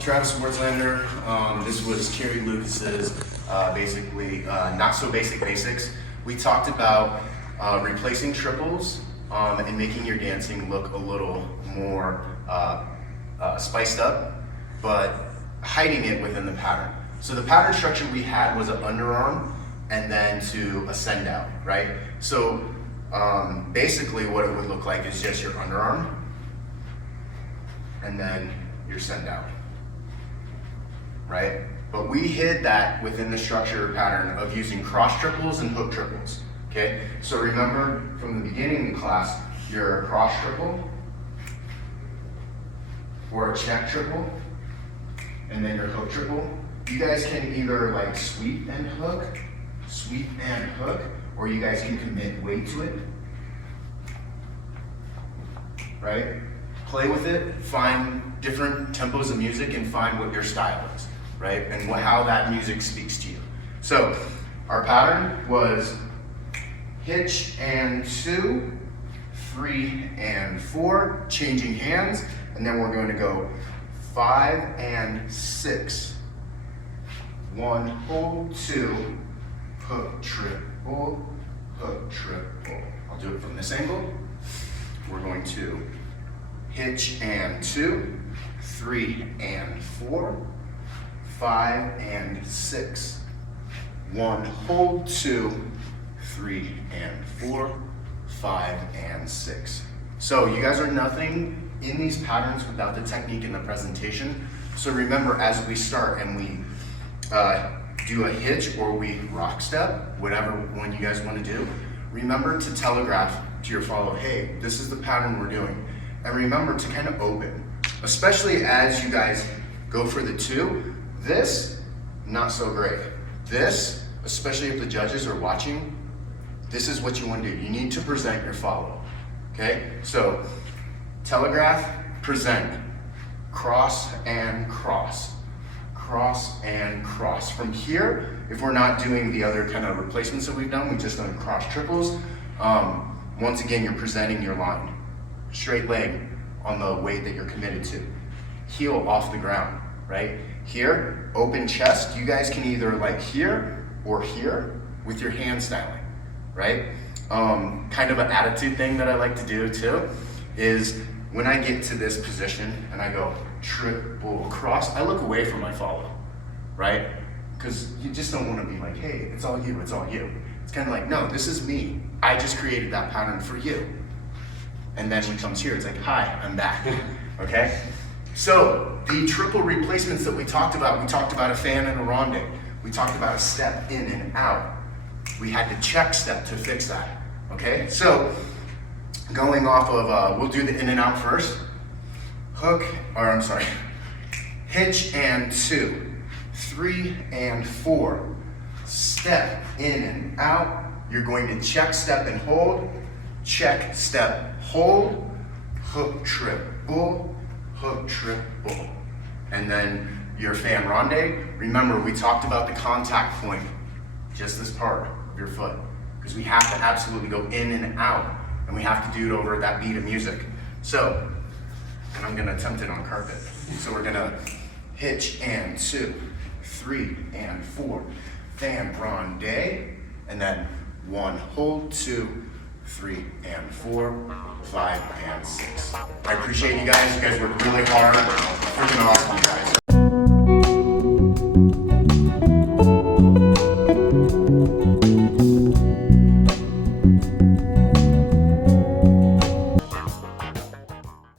Travis Wartlander, this was Carrie Lucas's basically not so basic basics. We talked about replacing triples and making your dancing look a little more spiced up, but hiding it within the pattern. So the pattern structure we had was an underarm and then to a send out, right? So basically what it would look like is just your underarm and then your send out, right? But we hid that within the structure pattern of using cross triples and hook triples, okay? So remember from the beginning of the class, your cross triple or a check triple, and then your hook triple. You guys can either like sweep and hook, or you guys can commit weight to it, right? Play with it, find different tempos of music and find what your style is, right? And how that music speaks to you. So our pattern was hitch and 2, 3 and 4, changing hands, and then we're going to go 5 and 6. 1, hold, 2, hook, triple, hook, triple. I'll do it from this angle. We're going to hitch and 2, 3 and 4, 5 and 6. 1, hold, 2, 3 and 4, 5 and 6. So you guys are nothing in these patterns without the technique and the presentation. So remember, as we start and we do a hitch or we rock step, whatever one you guys want to do, remember to telegraph to your follow, hey, this is the pattern we're doing. And remember to kind of open, especially as you guys go for the 2. This, not so great. This, especially if the judges are watching, this is what you want to do. You need to present your follow, okay? So telegraph, present, cross and cross, cross and cross. From here, if we're not doing the other kind of replacements that we've done, we've just done cross triples. Once again, you're presenting your line. Straight leg on the weight that you're committed to. Heel off the ground, right? Here, open chest. You guys can either like here or here with your hand styling, right? Kind of an attitude thing that I like to do too is when I get to this position and I go triple cross, I look away from my follow, right? Because you just don't want to be like, hey, it's all you, it's all you. It's kind of like, no, this is me. I just created that pattern for you. And then when it comes here, it's like, hi, I'm back, okay? So the triple replacements that we talked about a fan and a ronde. We talked about a step in and out. We had the check step to fix that, okay? So going off of, we'll do the in and out first. Hitch and 2, 3 and 4. Step in and out. You're going to check, step and hold. Check, step, hold. Hook, triple, hook, triple. And then your fan ronde. Remember, we talked about the contact point, just this part of your foot, because we have to absolutely go in and out, and we have to do it over that beat of music. So, and I'm gonna attempt it on carpet. So we're gonna hitch and 2, 3 and 4, fan ronde, and then 1, hold, 2, 3 and 4, 5 and 6. I appreciate you guys. You guys worked really hard.